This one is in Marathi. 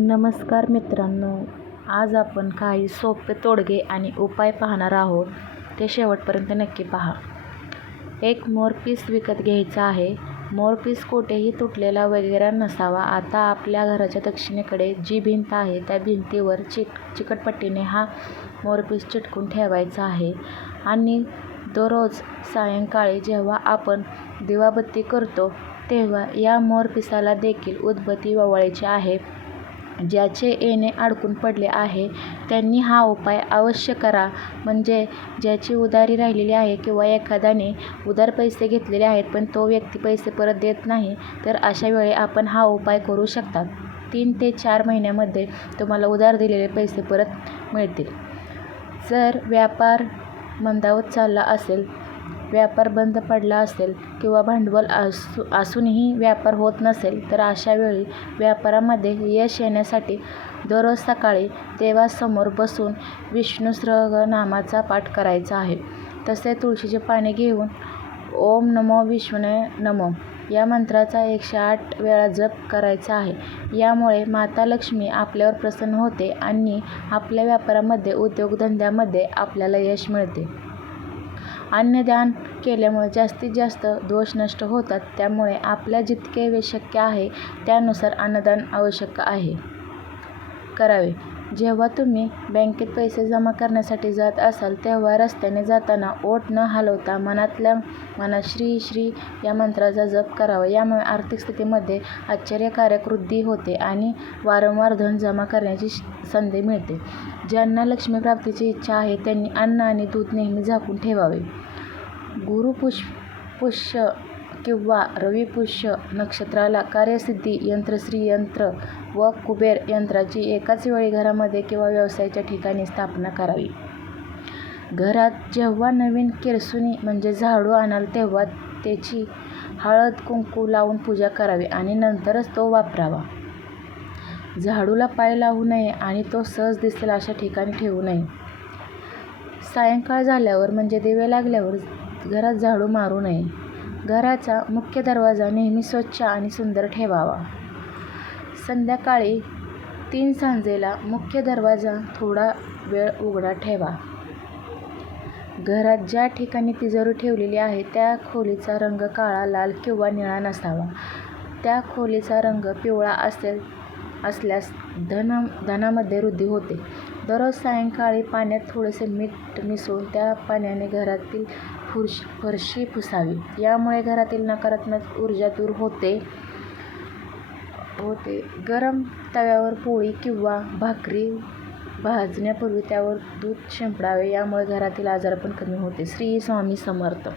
नमस्कार मित्रांनो आज आपण काही सोपे तोडगे आणि उपाय पाहणार आहोत. ते शेवटपर्यंत नक्की पहा. एक मोरपीस विकत घ्यायचा आहे. मोरपीस कुठेही तुटलेला वगैरे नसावा. आता आपल्या घराच्या दक्षिणेकडे जी भिंत आहे त्या भिंतीवर चिक चिकटपट्टीने हा मोरपीस चिटकून ठेवायचा आहे. आणि दररोज सायंकाळी जेव्हा आपण दिवाबत्ती करतो तेव्हा या मोरपिसाला देखील उदबत्ती ववाळायची आहे. ज्याचे येणे अडकून पडले आहे त्यांनी हा उपाय अवश्य करा. म्हणजे ज्याची उधारी राहिलेली आहे किंवा एखाद्याने उधार पैसे घेतलेले आहेत पण तो व्यक्ती पैसे परत देत नाही तर अशा वेळी आपण हा उपाय करू शकतात तीन ते चार महिन्यामध्ये तुम्हाला उधार दिलेले पैसे परत मिळतील. जर व्यापार मंदावत चालला असेल व्यापार बंद पडला असेल किंवा भांडवल असू असूनही व्यापार होत नसेल तर अशा वेळी व्यापारामध्ये यश येण्यासाठी दररोज सकाळी देवासमोर बसून विष्णू सहस्रनामाचा पाठ करायचा आहे. तसे तुळशीचे पाने घेऊन ओम नमो विष्णुने नमो. या मंत्राचा एकशे आठ वेळा जप करायचा आहे. यामुळे माता लक्ष्मी आपल्यावर प्रसन्न होते आणि आपल्या व्यापारामध्ये उद्योगधंद्यामध्ये आपल्याला यश मिळते. अन्नदान केल्यामुळे जास्तीत जास्त दोष नष्ट होतात. त्यामुळे आपल्या जितके वे शक्य आहे त्यानुसार अन्नदान आवश्यक आहे. करावे. जेव्हा तुम्ही बँकेत पैसे जमा करण्यासाठी जात असाल तेव्हा रस्त्याने जाताना ओठ न हलवता मनातल्या मनात श्री श्री या मंत्राचा जप करावा. यामुळे आर्थिक स्थितीमध्ये आश्चर्यकारक वृद्धी होते आणि वारंवार धन जमा करण्याची संधी मिळते. ज्यांना लक्ष्मीप्राप्तीची इच्छा आहे त्यांनी अन्न आणि दूध नेहमी झाकून ठेवावे. गुरुपुष पुष्य किंवा रविपुष्य नक्षत्राला कार्यसिद्धी यंत्रश्री यंत्र व कुबेर यंत्राची एकाच वेळी घरामध्ये किंवा व्यवसायाच्या ठिकाणी स्थापना करावी. घरात जेव्हा नवीन किरसुनी म्हणजे झाडू आणाल तेव्हा त्याची हळद कुंकू लावून पूजा करावी आणि नंतरच तो वापरावा. झाडूला पाय लावू नये आणि तो सहज दिसेल अशा ठिकाणी ठेवू नये. सायंकाळ झाल्यावर म्हणजे दिवे लागल्यावर घरात झाडू मारू नये. घराचा मुख्य दरवाजा नेहमी स्वच्छ आणि सुंदर ठेवावा. संध्याकाळी तीन सांजेला मुख्य दरवाजा थोडा वेळ उघडा ठेवा. घरात ज्या ठिकाणी तिजोरी ठेवलेली आहे त्या खोलीचा रंग काळा लाल किंवा निळा नसावा. त्या खोलीचा रंग पिवळा असेल असल्यास धना धनामध्ये वृद्धी होते. दररोज सायंकाळी पाण्यात थोडेसे मीठ मिसळून त्या पाण्याने घरातील फुरश फरशी पुसावी. यामुळे घरातील नकारात्मक ऊर्जा दूर होते होते. गरम तव्यावर पोळी किंवा भाकरी भाजण्यापूर्वी त्यावर दूध शिंपडावे. यामुळे घरातील आजारपण कमी होते. श्री स्वामी समर्थ.